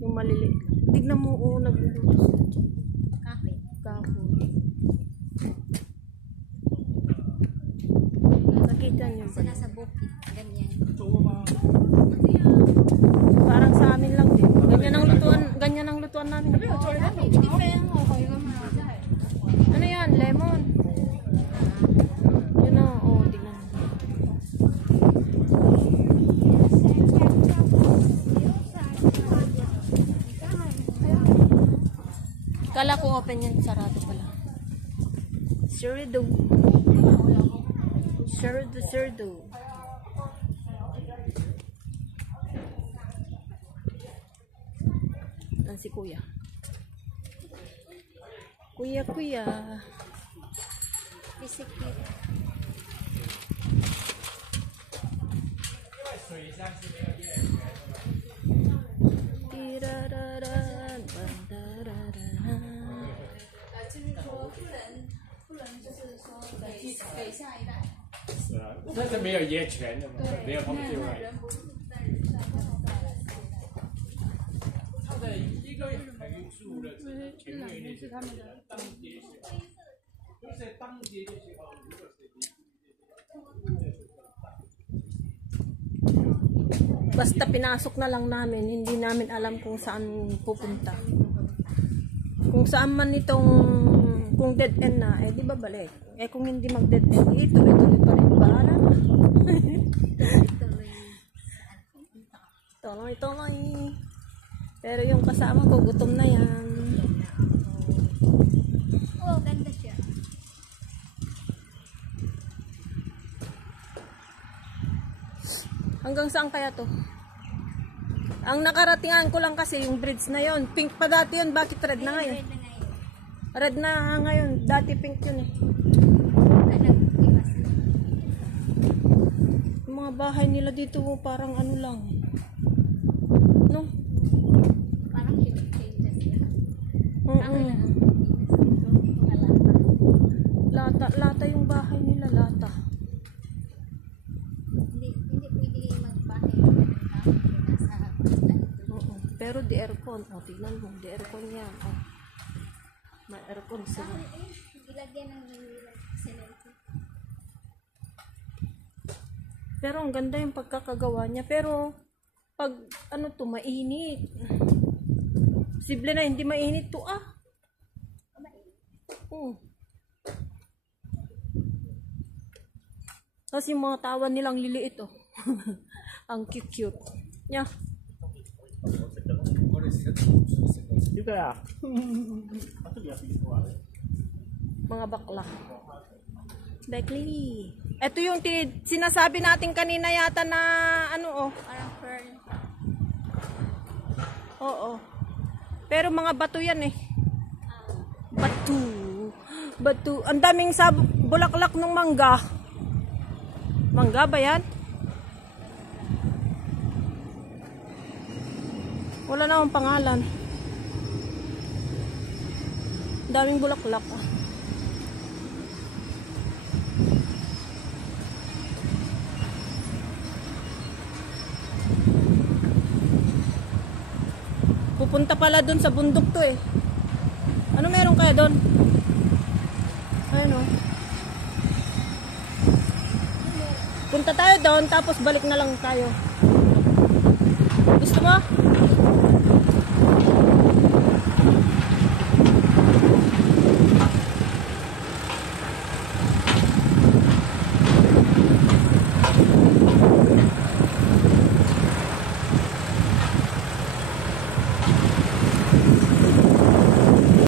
Yung maliliit. Tignan mo, nagluluto sila dyan. Kahoy. Kahoy. Nakita niyo ba? Sila sa bukid. Ganyan. Parang sa amin lang din. Ganyan ang lutuan namin. Ano yan? Lemon. Yun o, tignan mo. Kala ko open yan, sarado pala. Sirdo. Yan si kuya. Kuya. Bisikit.那是没有业权的嘛，没有他们地位。他的一个横竖的前面那些当街小巷，就是当街这些哦，如果是basta pinasok na lang namin, hindi namin alam kung saan pupunta. Kung saan man itong, kung dead end na, di ba balik? Kung hindi mag dead end, ituloy pa rin. Bahala na. Tuloy. Pero yung kasama ko, gutom na yan. Oh, ganda siya. Hanggang saan kaya to? Ang nakaratingan ko lang kasi yung bridge na yon. Pink pa dati yun, bakit red na ngayon? Red na ngayon, dati pink yun eh. Yung mga bahay nila dito parang ano lang. No? Parang changes siya. Lata yung bahay nila, lata. Hindi pwede magbahay. Pero di aircon, tignan mo, di aircon yan. May aircon sila. Ilagyan ng semento. Pero ang ganda yung pagkakagawa niya. Pero pag ano to, mainit. Posible na hindi mainit to Kasi yung mga tawa nilang liliit ang cute. Yeah. 这个呀， Mga bakla. Bekli. Ito yung sinasabi natin kanina yata na Parang pearl. Oo. Pero mga bato yan eh. Bato. Ang daming bulaklak ng mangga. Mangga ba yan? Wala na akong pangalan. Daming bulaklak. Pupunta pala doon sa bundok to eh. Ano meron kaya doon? Ayun o. Punta tayo doon tapos balik na lang tayo. Gusto mo?